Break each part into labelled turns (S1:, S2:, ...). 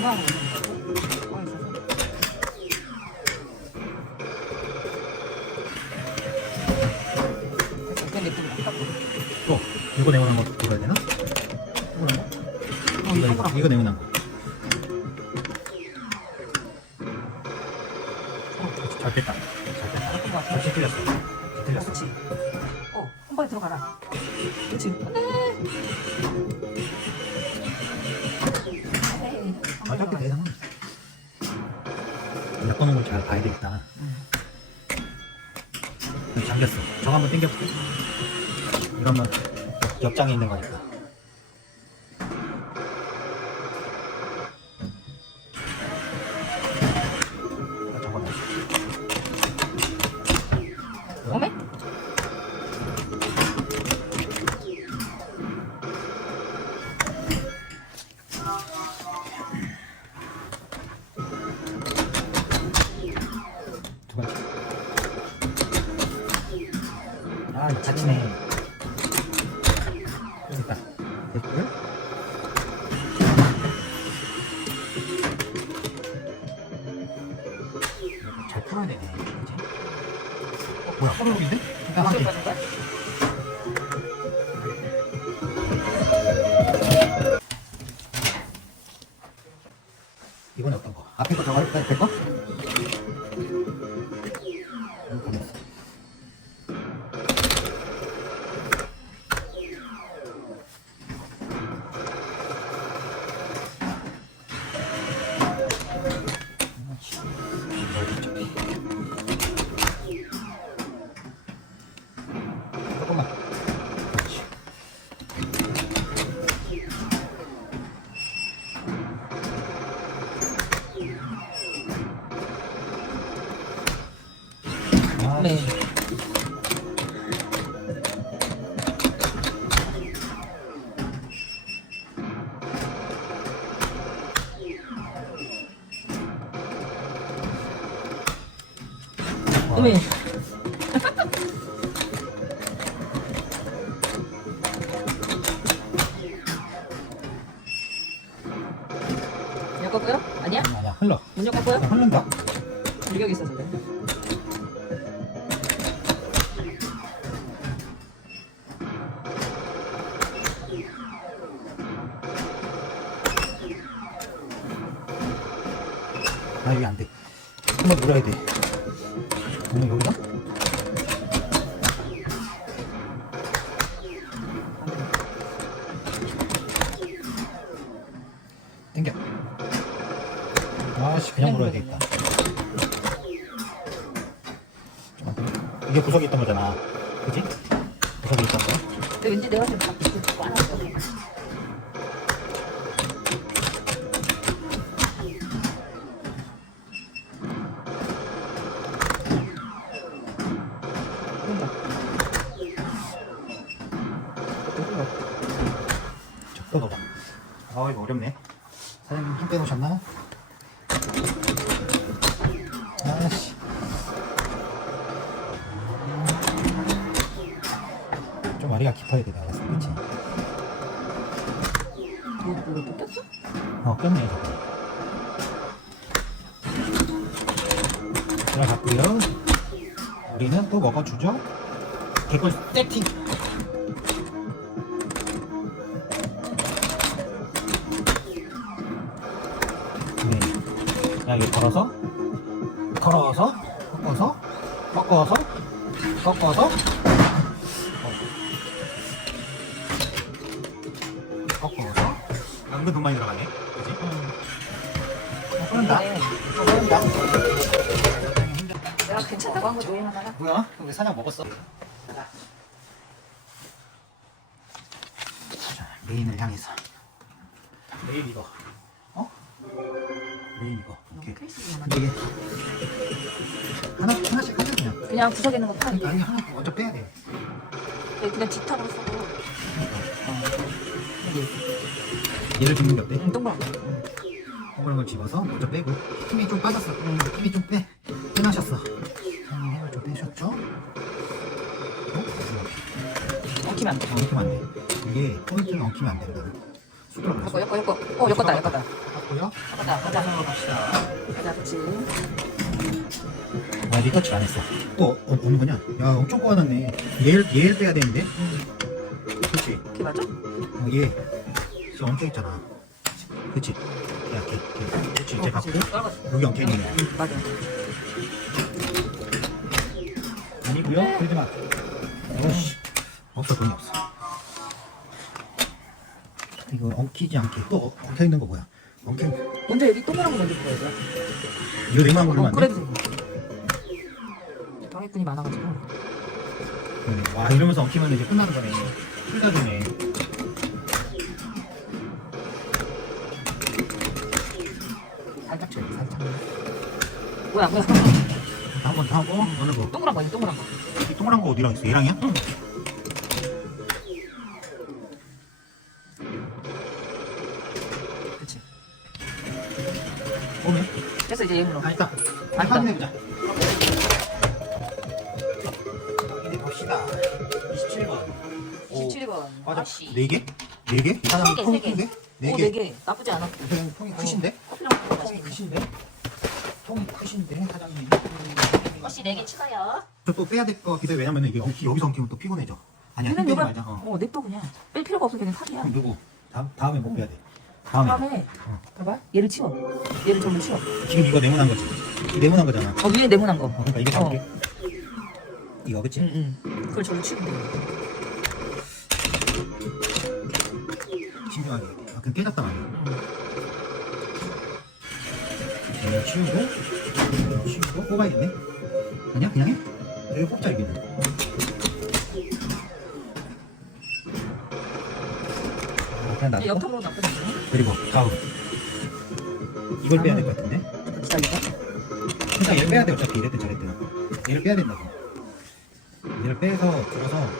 S1: 있는. 됐어. 그냥 냅둔다.
S2: 또 이거 내고 난 거 들어야 되나?
S1: 거? 어,
S2: 이거
S1: 이거
S2: 내고 난 거. 어차피
S1: 들어가자.
S2: 대상은 엮어놓은 걸 잘 봐야 되겠다.
S1: 응.
S2: 여기 잠겼어. 저거 한번 당겨볼게. 이러면 옆장에 있는 거니까. 아, 다치네. 됐다. 됐고요. 이거 잘 풀어야 되네. 그치? 어, 뭐야, 허물인데? 일단 한 개. 이건 어떤 거? 앞에 거 저거 할까? 옆에 거? 아,
S1: 네.
S2: 와.
S1: 어메. 엮었고요? 아니야?
S2: 아니야, 흘러.
S1: 문 엮었고요?
S2: 아, 흘른다.
S1: 물격이 있어서 그래.
S2: 물어야 돼. 오늘 여기다? 땡겨. 아씨, 그냥 물어야 되겠다. 이게 구석이 있던 거잖아. 그지? 구석이 있던 거.
S1: 근데 왠지 내가 지금 막
S2: 넣어봐. 아, 이거 어렵네. 사장님 힘 빼놓으셨나? 아씨. 좀 머리가 깊어야 돼, 나가서. 그치?
S1: 또 꼈어?
S2: 어, 꼈네. 들어갔고요. 우리는 또 먹어주죠. 개꿀 세팅. 그냥 이렇게 걸어서, 걸어서, 꺾어서, 꺾어서, 꺾어서, 꺾어서. 은근 돈 많이 들어가네. 그지? 어, 그런다.
S1: 네.
S2: 어, 그런다.
S1: 내가 괜찮다고 한거 조용하다가
S2: 뭐야? 왜 사냥 먹었어? 자, 메인을 향해서. 메인 이거. 어? 메인 이거. 이렇게. 근데 이게 하나 하나씩 하자 그냥.
S1: 그냥 구석에 있는 거 파.
S2: 아니 하나 먼저 빼야 돼.
S1: 그냥 뒷탑으로 쓰고
S2: 얘를 줍는 게 어때?
S1: 응, 동그랗게
S2: 동그란 걸 집어서 먼저 빼고 힘이 좀 빠졌어. 힘이 좀 빼. 빼나셨어. 사장님 힘을 좀 빼셨죠? 어?
S1: 엉키면 안 돼
S2: 엉키면 안 돼. 이게 포인트는 엉키면 안 된다. 수그러
S1: 엮어 엮어 엮어 어 엮었다 엮었다
S2: 꺾고 됐고요.
S1: 가자,
S2: 갑시다.
S1: 가자, 그치.
S2: 아, 리터치 안 했어. 또 어, 어느 거냐? 야, 엄청 꼬아놨네. 얘를 얘를 빼야 되는데. 그렇지.
S1: 걔 맞아?
S2: 어, 얘. 저 엉켜 있잖아. 그렇지. 야, 걔, 걔. 그렇지. 이제 갖고
S1: 떨궜어.
S2: 여기 엉켜 있네.
S1: 응, 맞아.
S2: 아니고요. 그러지 마. 어씨. 없어 돈이 없어. 이거 엉키지 않게 또 엉켜 있는 거 뭐야? 엉켜.
S1: 먼저 여기 동그란 거 먼저 불어야 돼.
S2: 이거 고르면
S1: 어,
S2: 안 돼?
S1: 그래도 돼. 방해꾼이 많아가지고.
S2: 그러네. 와 이러면서 엉키면 이제 끝나는 거네. 풀다 주네.
S1: 살짝 쳐야 돼, 살짝. 뭐야, 뭐야.
S2: 한번 더 하고 어느 거?
S1: 동그란 거, 이 동그란 거.
S2: 이 동그란 거 어디랑 있어? 얘랑이야?
S1: 응.
S2: 오면.
S1: 됐어, 이제 얘물어.
S2: 아 일단
S1: 일단.
S2: 확인해보자. 확인해 봅시다. 27번.
S1: 17번.
S2: 맞아.
S1: 아씨.
S2: 네 개? 네 개?
S1: 세 개,
S2: 통이
S1: 세 개.
S2: 큰데? 네
S1: 오,
S2: 개.
S1: 네 개. 나쁘지 않아.
S2: 그냥 통이 크신데?
S1: 커피랑 먹고
S2: 통이. 크신데? 통이 크신데 사장님.
S1: 혹시 네개 추가요?
S2: 저또 빼야 될것 같기도 해. 왜냐면 이게 엉키, 여기서 엉키면 또 피곤해져. 아니야,
S1: 누가,
S2: 말자. 어.
S1: 어, 냅둬 그냥. 뺄 필요가 없어, 걔는 사기야.
S2: 그럼 누구? 다음, 다음에 못 빼야 돼. 다음에.
S1: 다음에,
S2: 어.
S1: 봐봐. 얘를 치워. 얘를 전부 치워.
S2: 지금 이거 네모난 거지? 이 네모난 거잖아.
S1: 어, 위에 네모난 거.
S2: 어, 그러니까 이게 다
S1: 어.
S2: 우리 이거 그치?
S1: 응, 응. 그걸 절로 치우면 돼.
S2: 신중하게. 아, 그럼 깨졌다 말이야.
S1: 응.
S2: 네, 치우고, 치우고, 뽑아야겠네. 아니야? 그냥 해? 여기 뽑자, 여기는. 그냥 놔둬.
S1: 옆으로 놔두면
S2: 그리고 다음. 이걸 빼야 될 것 같은데? 그러니까 얘를 빼야 돼, 어차피 이랬든 저랬든. 얘를 빼야 된다고. 얘를 빼서, 들어서.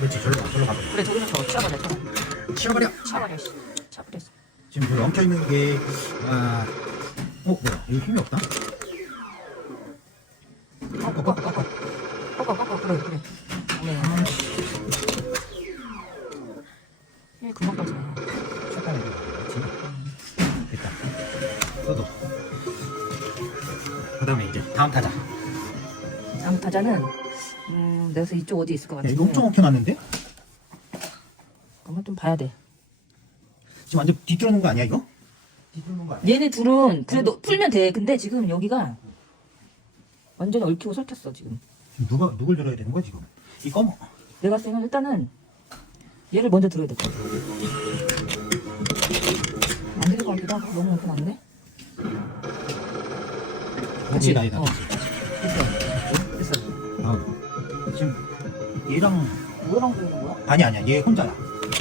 S2: 그렇지, 절로 가, 절로 가버려.
S1: 그래, 저기는 저 치워버려. 쳐.
S2: 치워버려!
S1: 치워버려, 씨. 치워버렸어.
S2: 지금 그 엉켜 있는 게, 아, 어, 뭐야, 이거 힘이 없다? 다음 타자. 야,
S1: 다음 타자는, 음, 내가 이쪽 어디 있을 것 같은데.
S2: 이거 엄청 엉켜놨는데?
S1: 그러면 좀 봐야 돼.
S2: 지금 완전 뒤틀어 놓은 거 아니야, 이거? 뒤틀어 놓은 거 아니야?
S1: 얘네 둘은 그래도 풀면 돼. 근데 지금 여기가 완전히 얽히고 설켰어, 지금.
S2: 지금 누가, 누굴 들어야 되는 거야, 지금? 이 검어.
S1: 내가 때는 일단은 얘를 먼저 들어야 될 것 같아. 안 들릴 것 같기도 하고 너무 많네.
S2: 그치.
S1: 어. 됐어. 어.
S2: 지금, 얘랑,
S1: 뭐랑 보는 거야?
S2: 아니, 아니야. 얘 혼자야.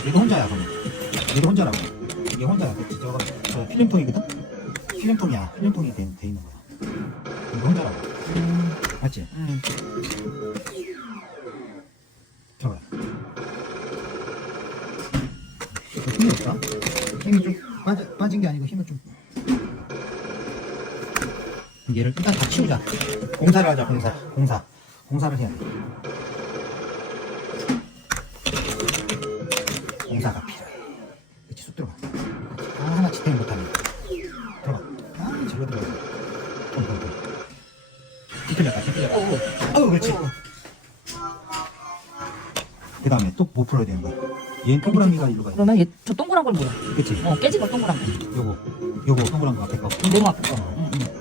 S2: 얘도 혼자야, 그러면. 얘도 혼자라고. 얘 혼자야. 저거, 저 필름통이거든? 필름통이야. 필름통이 돼, 돼 있는 거야. 이거 혼자라고.
S1: 음,
S2: 맞지?
S1: 음.
S2: 들어가. 이거 힘이 없다? 힘이 좀 빠져, 빠진 게 아니고 힘을 좀. 얘를 일단 다 치우자. 공사를 하자, 공사. 공사. 공사를 해야 돼. 공사가 필요해. 그치, 쑥 들어가. 아, 하나 지탱 못하네. 들어가. 아, 절로 들어가. 통, 통, 통. 뒤틀렸다, 뒤틀렸다.
S1: 오,
S2: 아우, 그렇지.
S1: 오.
S2: 그 다음에 또 뭐 풀어야 되는 거야? 얘는 동그라미가 일로 가야 돼.
S1: 그러면 얘 저 동그란 걸 뭐야?
S2: 그치?
S1: 어, 깨진 거 동그란 거.
S2: 요거, 요거 동그란 거 앞에 거.
S1: 네모 앞에 거.
S2: 어.
S1: 응, 응.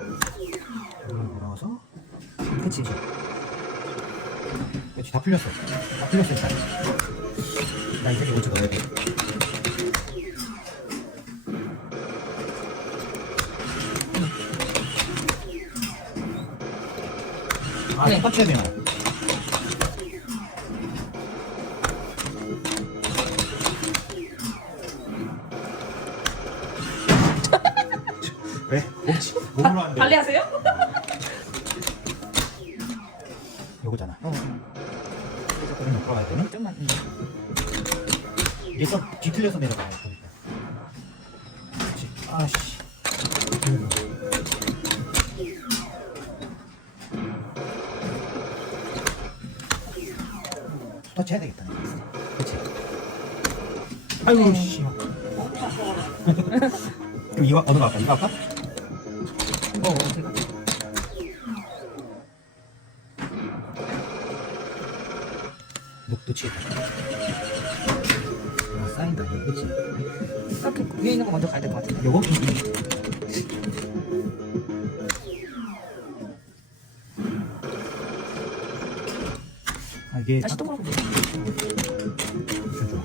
S1: 그치.
S2: 그렇지, 다 풀렸어. 다 풀렸어, 일단. 나 이제 이거 넣어야 돼. 아,
S1: 네.
S2: 똑같이 해야 되나? 왜? 몸치, 몸으로 하는데.
S1: 발레 하세요?
S2: 요거잖아.
S1: 어.
S2: 그럼
S1: 좀만. 응.
S2: 얘좀 뒤틀려서 내려가요. 그러니까. 그렇지. 아씨. 터치 해야 되겠다. 그렇지. 아이고
S1: 네.
S2: 씨. 그럼 이거 어느 거 할까? 이거 할까?
S1: 어, 어, 제가.
S2: 요거? 아, 이게
S1: 다시 또 물어보자.
S2: 좀 좋아.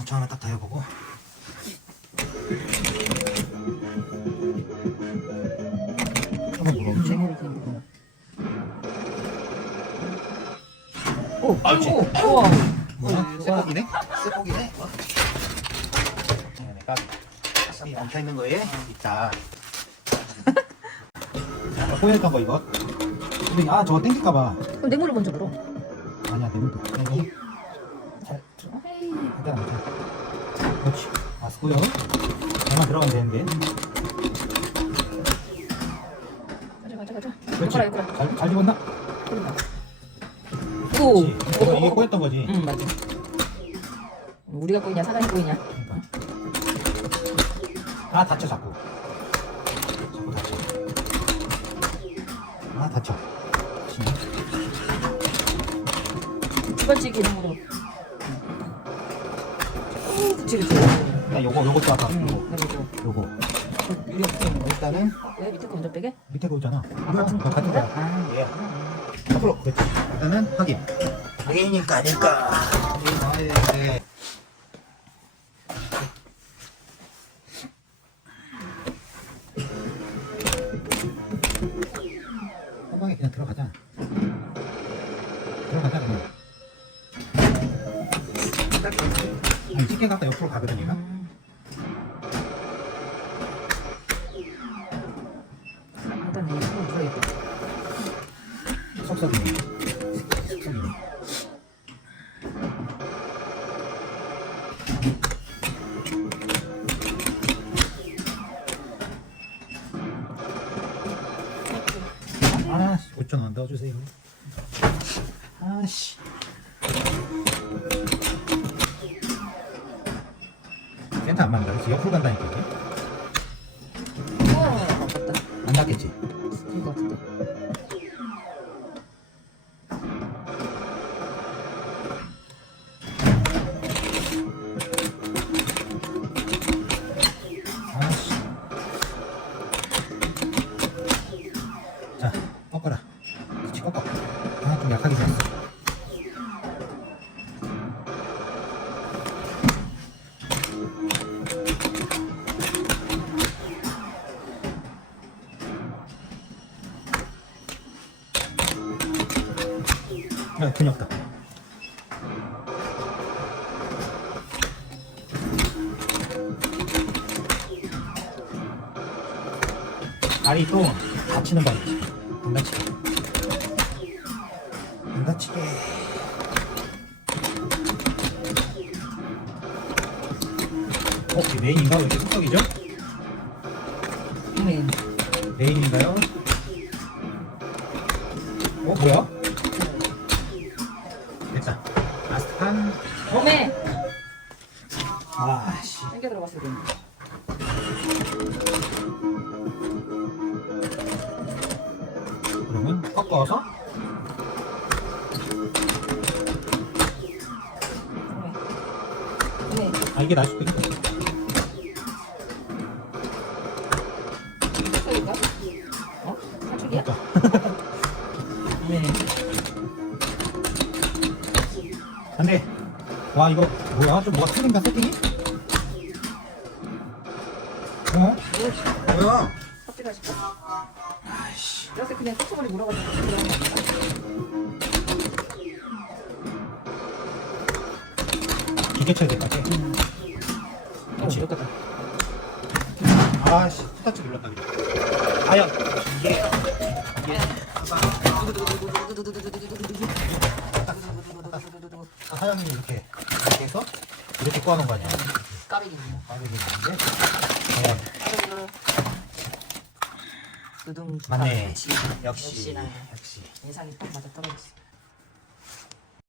S2: 5천 원만 딱더 해보고. 조금 물어보지.
S1: 제모를 그냥 보고. 오. 오, 우와.
S2: 뭐야? 쇠고기네? 쇠고기네? 내가 이 엉켜 있는 거에 있다. 꼬여있던 거 이거. 근데 아 저거 땡길까 봐.
S1: 그럼 뇌물을 먼저 물어.
S2: 아니야 내물도. 괜찮아. 그렇지. 맞고요. 얘만 들어가면 되는데.
S1: 가자, 가자, 가자.
S2: 그렇지. 잘, 잘 집었나?
S1: 오.
S2: 그렇지. 이거 이게 꼬였던 거지.
S1: 응, 맞아. 우리가 꼬이냐, 사장이 꼬이냐.
S2: 아 다쳐 자꾸 자꾸 다쳐 아 다쳐 그치?
S1: 주발찌개 이런 거로. 오, 그치, 그치.
S2: 야 요거 요것도 아까
S1: 응,
S2: 요거. 요거.
S1: 없게.
S2: 일단은
S1: 왜 밑에 거 먼저 빼게?
S2: 밑에 거 있잖아.
S1: 아,
S2: 이거
S1: 같은 거
S2: 같은 거야.
S1: 아,
S2: 예. 앞으로. 그렇지. 일단은 확인. 확인이니까 아닐까. 확인 나와야 되는데 한 방에 그냥 들어가자. 들어가자 그냥. 아니 집게 갔다 옆으로 가거든 얘 안 맞는다 그치 옆으로 간다니까 이게 야 근육다 다리 또 다치는 다리지 안 다치게 안 다치게 어? 이게 메인인가? 왜 이렇게 뚝딱이죠?
S1: 네.
S2: 메인인가요? 아 이게 나을 수도?
S1: 어?
S2: 그러니까.
S1: 네.
S2: 근데 와 이거 뭐야? 좀 뭐가 틀린가 세팅이? 어? 뭐야?
S1: 삽질하실까? 아이씨. 그래서 그냥 콧소리 물어가지고 그런 거 아닌가?
S2: 기계 쳐야 될것 같아.
S1: 그렇지, 여기다.
S2: 아씨, 스타트 눌렀다. 아야, 이게 사장님이 이렇게 이렇게 해서 이렇게 꼬아놓은 거 아니야? 있는데 과연
S1: 까베기를 두둥
S2: 맞네. 역시. 역시
S1: 예상이 딱 맞아 떨어졌어.